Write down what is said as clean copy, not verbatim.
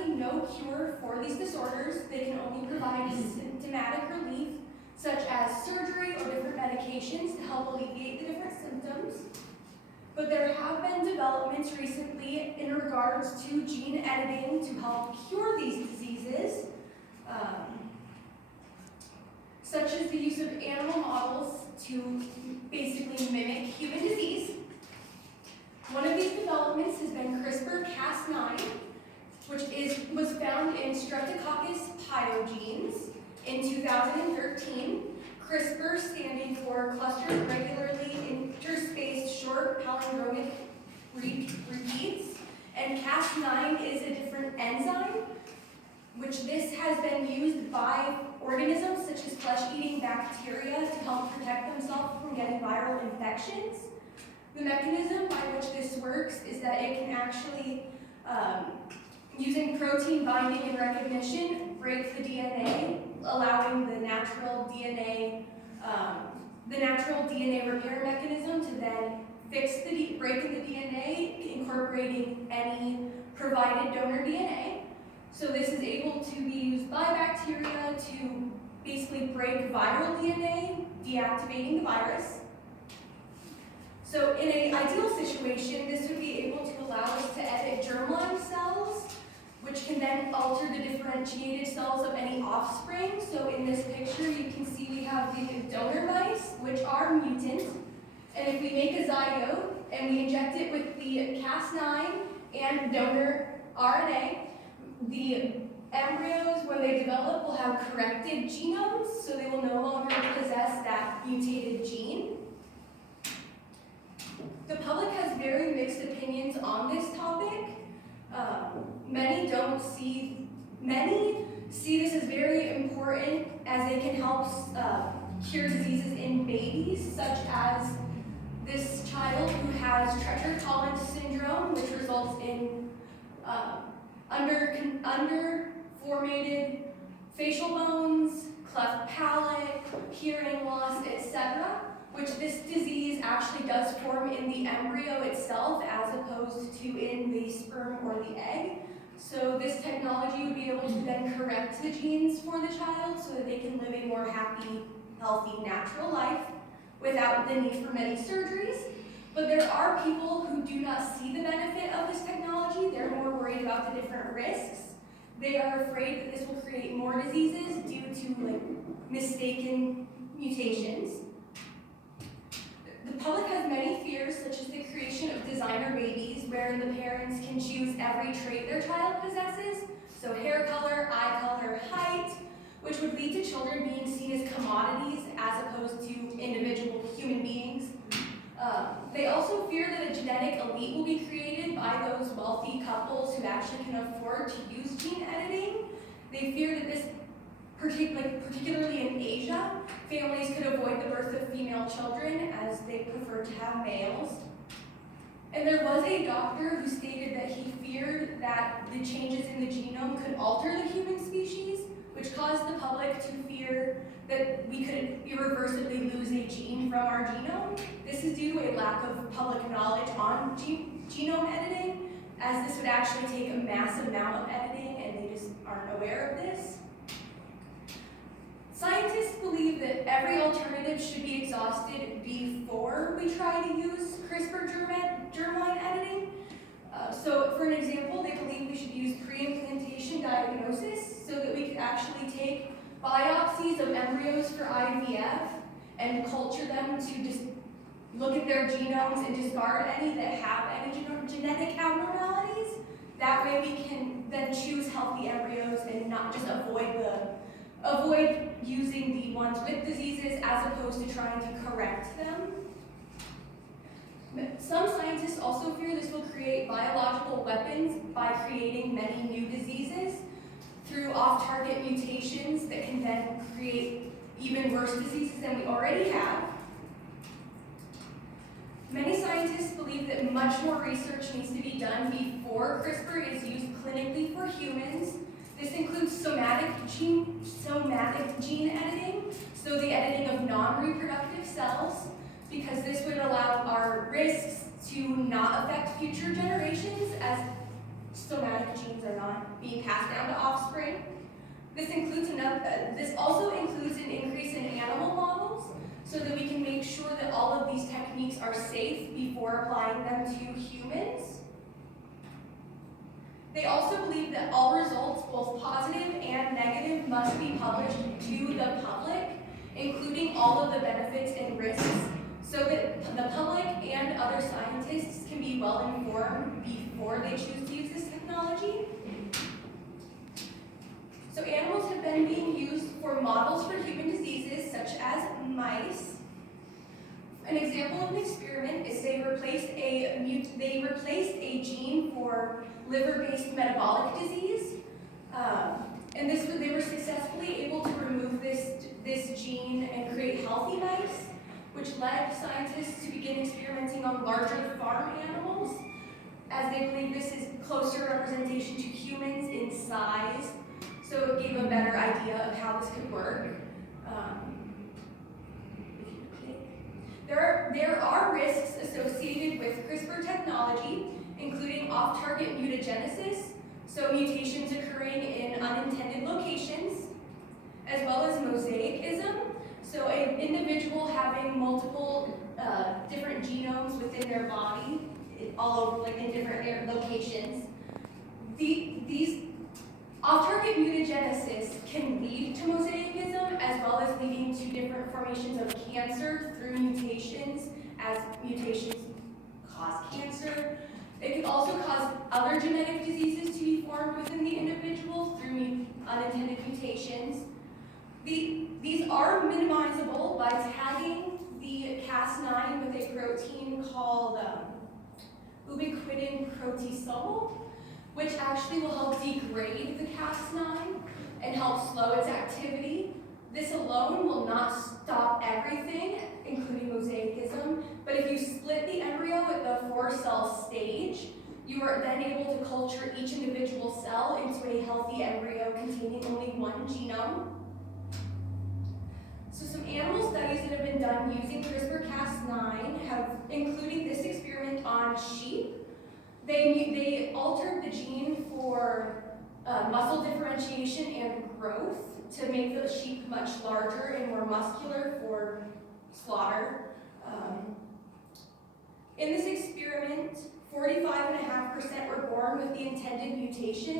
currently no cure for these disorders. They can only provide symptomatic relief, such as surgery or different medications to help alleviate the different symptoms. But there have been developments recently in regards to gene editing to help cure these diseases, such as the use of animal models to basically mimic human disease. One of these developments has been CRISPR-Cas9, which was found in Streptococcus pyogenes in 2013. CRISPR standing for clustered regularly interspaced short palindromic repeats, and Cas9 is a different enzyme, which this has been used by organisms such as flesh-eating bacteria to help protect themselves from getting viral infections. The mechanism by which this works is that it can actually, using protein binding and recognition, break the DNA, allowing the natural DNA repair mechanism to then break the DNA, incorporating any provided donor DNA. So this is able to be used by bacteria to basically break viral DNA, deactivating the virus. So in an ideal situation, this would be able to allow us to edit germline cells, which can then alter the differentiated cells of any offspring. So in this picture, you can see we have the donor mice, which are mutant. And if we make a zygote and we inject it with the Cas9 and donor RNA, the embryos, when they develop, will have corrected genomes, so they will no longer possess that mutated gene. The public has very mixed opinions on this topic. Many see this as very important as it can help cure diseases in babies, such as this child who has Treacher-Collins syndrome, which results in underformated facial bones, cleft palate, hearing loss, etc., which this disease actually does form in the embryo itself as opposed to in the sperm or the egg. So this technology would be able to then correct the genes for the child so that they can live a more happy, healthy, natural life without the need for many surgeries. But there are people who do not see the benefit of this technology. They're more worried about the different risks. They are afraid that this will create more diseases due to mistaken mutations. The public has many fears, such as the creation of designer babies, where the parents can choose every trait their child possesses, so hair color, eye color, height, which would lead to children being seen as commodities as opposed to individual human beings. They also fear that a genetic elite will be created by those wealthy couples who actually can afford to use gene editing. They fear that this, particularly in Asia, families could avoid the birth of female children as they prefer to have males. And there was a doctor who stated that he feared that the changes in the genome could alter the human species, which caused the public to fear that we could irreversibly lose a gene from our genome. This is due to a lack of public knowledge on genome editing, as this would actually take a massive amount of editing and they just aren't aware of this. Scientists believe that every alternative should be exhausted before we try to use CRISPR germline editing. So for an example, they believe we should use pre-implantation diagnosis so that we could actually take biopsies of embryos for IVF and culture them to just look at their genomes and discard any that have any genetic abnormalities. That way we can then choose healthy embryos and not just avoid using the ones with diseases as opposed to trying to correct them. Some scientists also fear this will create biological weapons by creating many new diseases through off-target mutations that can then create even worse diseases than we already have. Many scientists believe that much more research needs to be done before CRISPR is used clinically for humans. This includes somatic gene editing, so the editing of non-reproductive cells, because this would allow our risks to not affect future generations, as somatic genes are not being passed down to offspring. This also includes an increase in animal models so that we can make sure that all of these techniques are safe before applying them to humans. They also believe that all results, both positive and negative, must be published to the public, including all of the benefits and risks, so that the public and other scientists can be well informed before they choose to use this technology. So animals have been being used for models for human diseases such as mice. An example of an experiment is they replaced a gene for liver-based metabolic disease, and they were successfully able to remove this gene and create healthy mice, which led scientists to begin experimenting on larger farm animals, as they believe this is closer representation to humans in size, so it gave a better idea of how this could work. There are risks associated with CRISPR technology, including off-target mutagenesis, so mutations occurring in unintended locations, as well as mosaicism, so an individual having multiple different genomes within their body, all over, like in different locations. These off-target mutagenesis can lead to mosaicism, as well as leading to different formations of cancer through mutations, as mutations cause cancer. It can also cause other genetic diseases to be formed within the individual through unintended mutations. These are minimizable by tagging the Cas9 with a protein called ubiquitin proteasomal, which actually will help degrade the Cas9 and help slow its activity. This alone will not stop everything, including mosaicism, but if you split the embryo at the 4-cell stage, you are then able to culture each individual cell into a healthy embryo containing only one genome. So some animal studies that have been done using CRISPR-Cas9 have included this experiment on sheep. They altered the gene for muscle differentiation and growth to make the sheep much larger and more muscular for slaughter. In this experiment, 45.5% were born with the intended mutation,